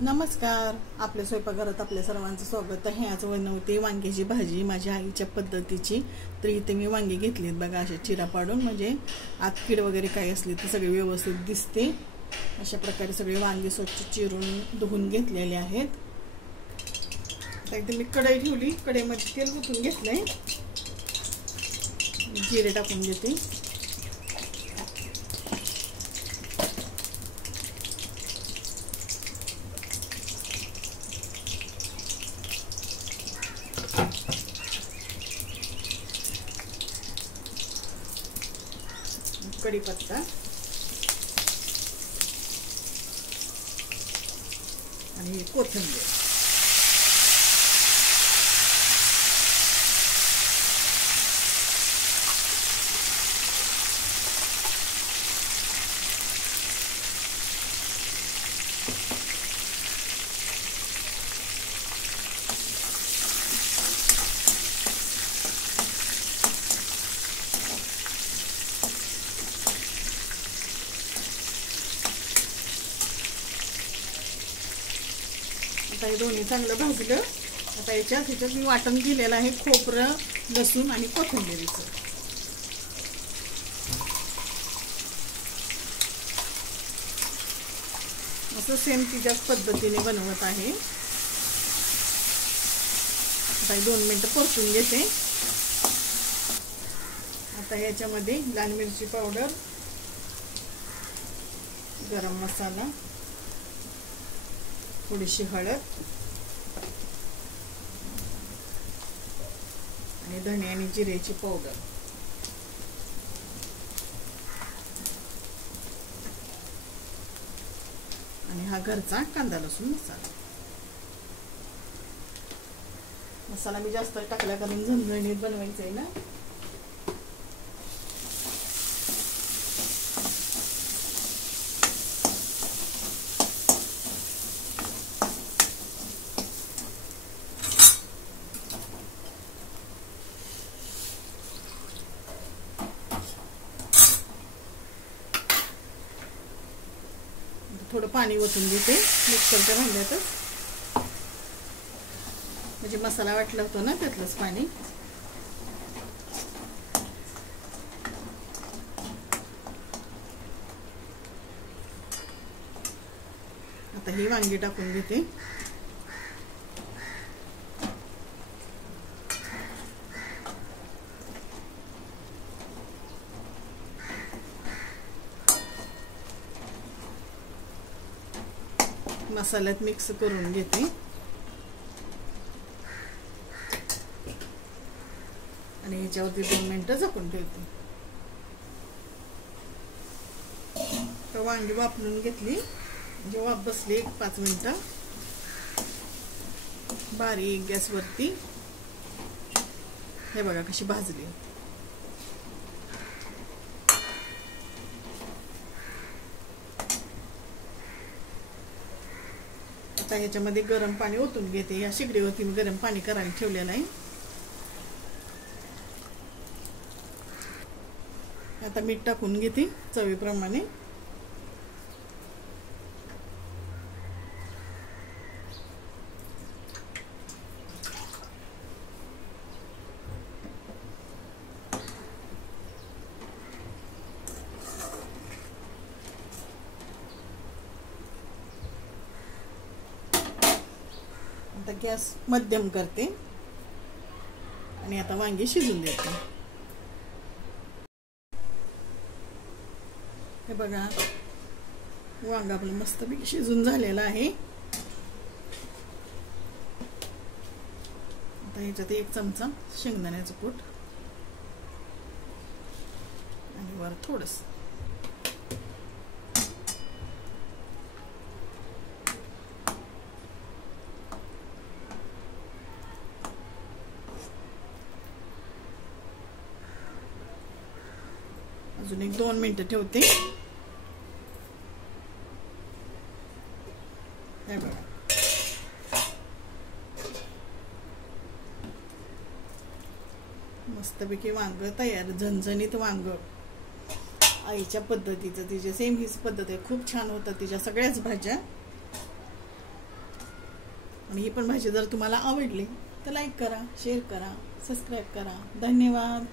नमस्कार. आपल्या स्वयंपाकघरात आपल्या सर्वांचं स्वागत आहे. आज बनवते वांग्याची भाजी माझ्या आईच्या पद्धतीची. तर इथे मी वांगी घेतलीत बघा, अशा चिरा पाडून, म्हणजे आत कीड वगैरे काही असली तर सगळे व्यवस्थित दिसते. अशा प्रकारे सगळे वांगी स्वच्छ चिरून धुवून घेतलेले आहेत. आता इथे मी कढई ठेवली, कढईमध्ये तेल ओतून घेतलंय, जिरे टाकून घेते. कढीपत्ता आणि कोथिंबीर. आता हे दोन्ही चांगलं भाजलं. आता ह्याच्यात मी वाटण केलेलं आहे खोबरं, लसूण आणि कोथिंबीरीचं. असं सेम तिच्याच पद्धतीने बनवत आहे. आता 2 मिनिटं परतून घेते. आता ह्याच्यामध्ये लाल मिरची पावडर, गरम मसाला, थोडीशी हळद आणि धणे आणि जिऱ्याची पावडर. आणि हा घरचा कांदा लसूण मसाला. मसाला मी जास्त टाकला कारण झणझणीत बनवायचं आहे ना. थोडं पाणी ओतून घेते मिक्सरच्या भांड्यातच, म्हणजे मसाला वाटला होता ना त्यातलंच पाणी. आता ही वांगी टाकून घेते. मसाल्यात मिक्स करून घेते. आणि ह्याच्यावरती 2 मिनिटं झाकून ठेवते. तर वांगी वापरून घेतली, म्हणजे वाफ बसली 1-5 मिनिटं. बारीक गॅसवरती हे बघा कशी भाजली. आता ह्याच्यामध्ये गरम पाणी ओतून घेते. या शेगडीवरती मी गरम पाणी करायला ठेवलेलं आहे. आता मीठ टाकून घेते चवीप्रमाणे. आता गॅस मध्यम करते आणि आता वांगी शिजून देते. हे बघा वांग आपलं मस्तपैकी शिजून झालेलं आहे. आता ह्याच्यात 1 चमचा शेंगदाण्याचं कूट आणि वर थोडंसं. अजून 1-2 मिनिटं ठेवते. हे बघा मस्तपैकी वांग तयार. झणझणीत वांग आईच्या पद्धतीचं, तिची सेम हीच पद्धत आहे. खूप छान होतं तिच्या सगळ्याच भाज्या. आणि ही पण भाजी जर तुम्हाला आवडली तर लाईक करा, शेअर करा, सबस्क्राईब करा. धन्यवाद.